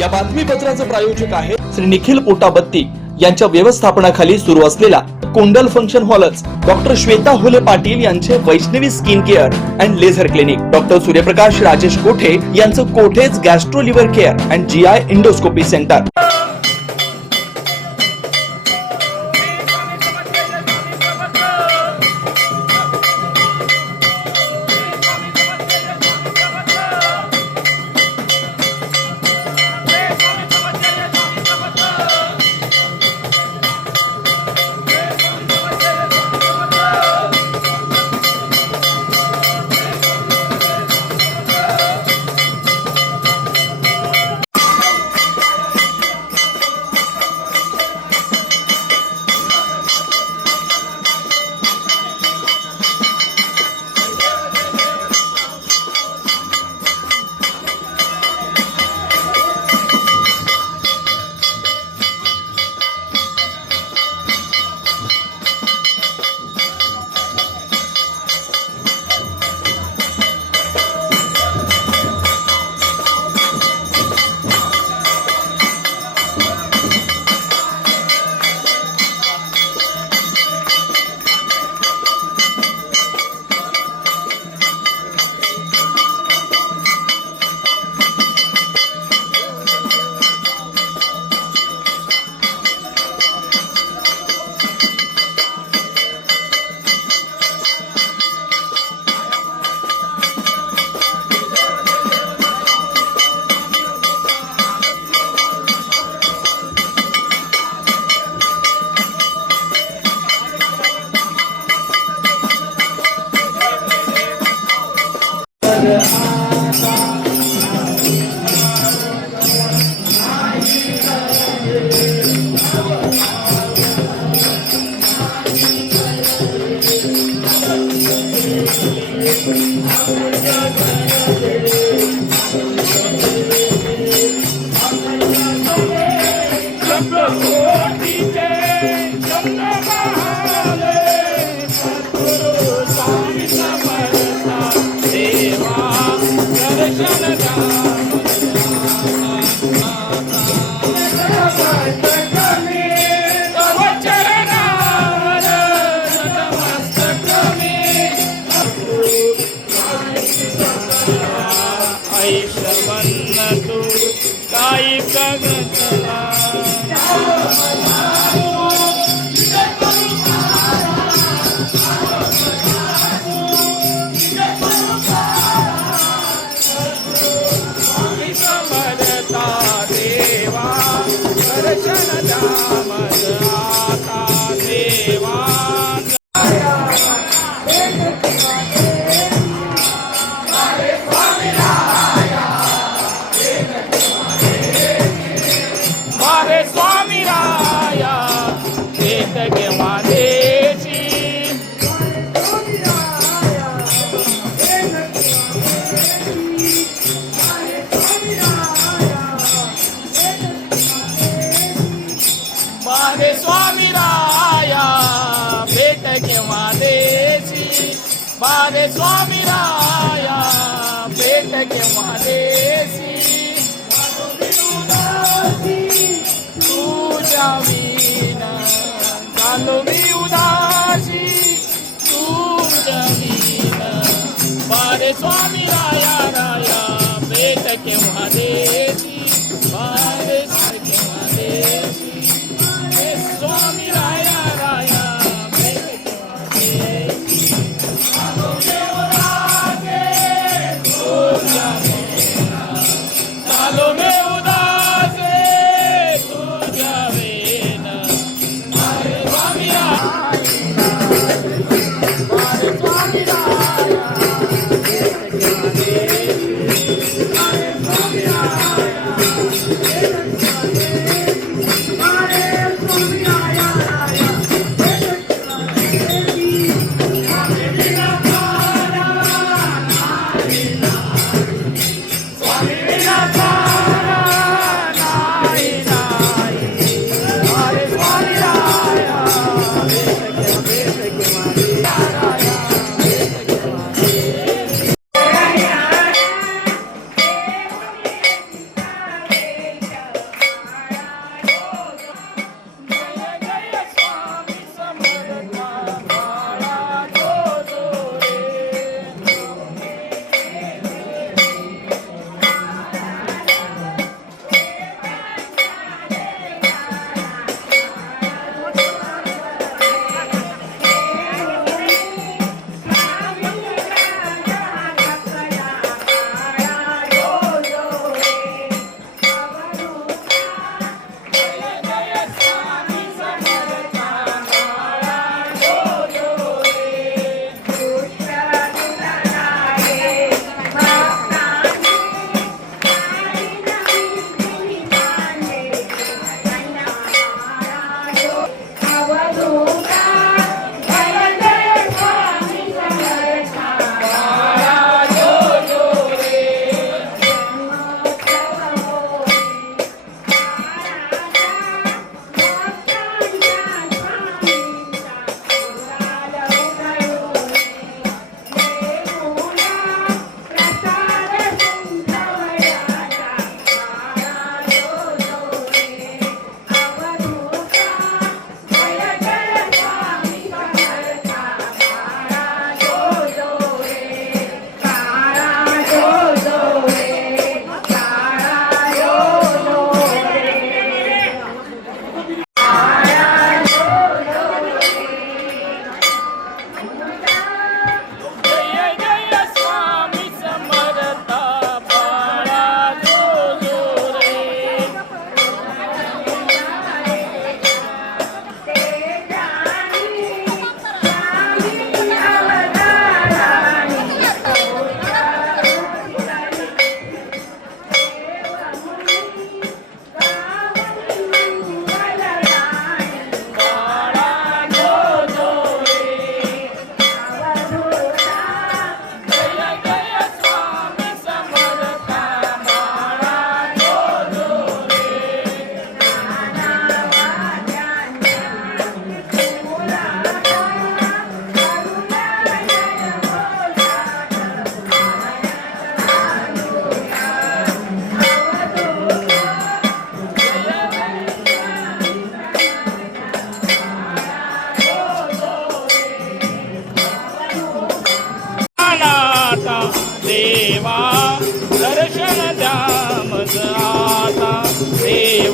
या बातमीपत्राचे प्रायोजक आहे श्री निखिल पोटाबत्ती यांच्या व्यवस्थापनाखाली सुरू असलेला कुंडल फंक्शन हॉलच डॉक्टर श्वेता होले पाटील यांचे Vaishnavi skin care and laser clinic, doctor Suryaprakash Rajesh Kothe यांचं कोठेज gastro liver care and GI endoscopy centre. बारे स्वामी राया भेट केव्हा देसी तुझ्या विना झालो मी उदासी तुझ्या विना बारे स्वामी राया राया भेट केव्हा देसी बारे केव्हा देसी स्वामी राया राया भेट केव्हा देसी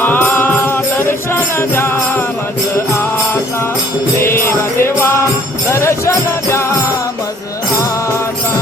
देवा दर्शन द्या मज आता देवा देवा दर्शन द्या मज आता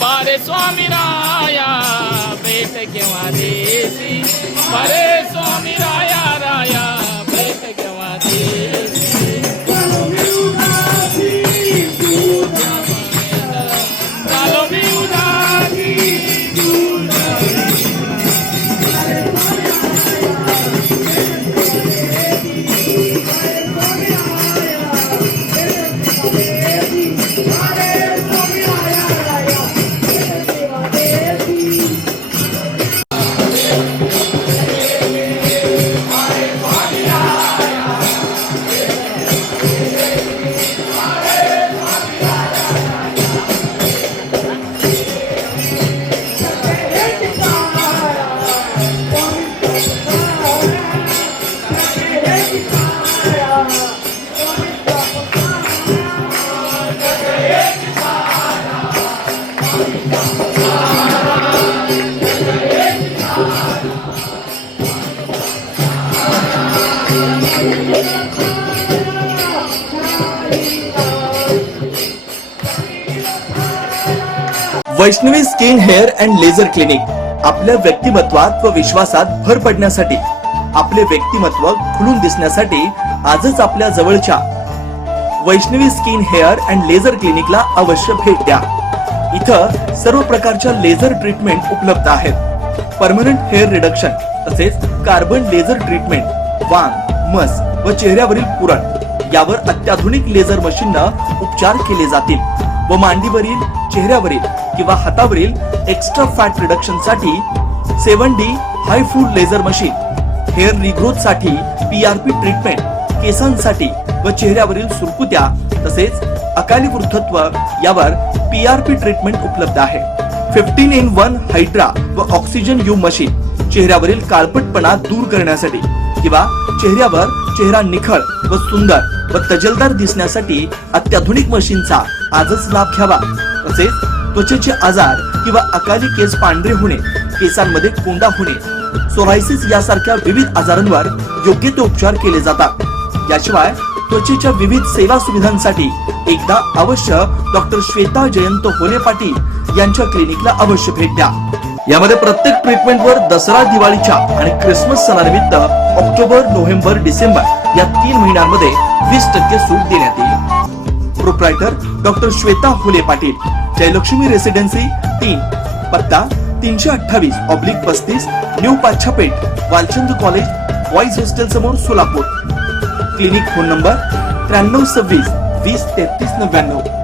पारे स्वामी राया भेट केव्हा देसी पारे स्वामी राया राया भेट केव्हा देसी झालो मी उदासी Vaishnavi skin hair and laser clinic आपल्या व्यक्तिमत्वात व विश्वासात भर पडण्यासाठी, आपले व्यक्तिमत्व खुलून दिसण्यासाठी आजच आपल्या जवळच्या वैष्णवी स्किन हेअर अँड लेझर क्लिनिकला अवश्य भेट द्या. इथं सर्व प्रकारच्या लेझर ट्रीटमेंट उपलब्ध आहेत. परमनंट हेअर रिडक्शन तसेच कार्बन लेझर ट्रीटमेंट, वांग, मस व चेहऱ्यावरील पुरण यावर अत्याधुनिक लेझर मशीननं उपचार केले जातील व मांडीवरील, चेहऱ्यावरील किंवा हातावरील एक्स्ट्रा फॅट रिडक्शन साठी 7D हाय फूड लेझर मशीन, हेअर रिग्रोथ साठी PRP ट्रीटमेंट, केसांसाठी व चेहऱ्यावरील सुरकुत्या तसेच अकाली वृद्धत्व यावर PRP ट्रीटमेंट उपलब्ध आहे. 15in1 हायड्रा व ऑक्सिजन यू मशीन चेहऱ्यावरील काळपटपणा दूर करण्यासाठी किंवा चेहऱ्यावर चेहरा निखळ व सुंदर व तजेलदार दिसण्यासाठी अत्याधुनिक मशीनचा आजच लाभ घ्यावा. तसेच त्वचेचे आजार किंवा अकाली केस पांढरे होणे, केसांमध्ये कोंडा होणे, सोरायसिस यासारख्या विविध आजारांवर योग्य ते उपचार केले जातात. याशिवाय त्वचेच्या विविध सेवा सुविधांसाठी एकदा अवश्य डॉक्टर श्वेता जयंत होले पाटील यांच्या क्लिनिकला अवश्य भेट द्या. यामध्ये प्रत्येक ट्रीटमेंटवर दसरा, दिवाळीच्या आणि ख्रिसमस सणानिमित्त ऑक्टोबर, नोव्हेंबर, डिसेंबर या 3 महिन्यांमध्ये 20% सूट देण्यात येईल. Proprietor doctor Shweta Hole Patil, Jayalakshmi residency 3, पत्ता 328/35 new Pachhapeth, Walchand college, boys hostel समोर, सोलापूर. Clinic phone number 9326 20 33 99.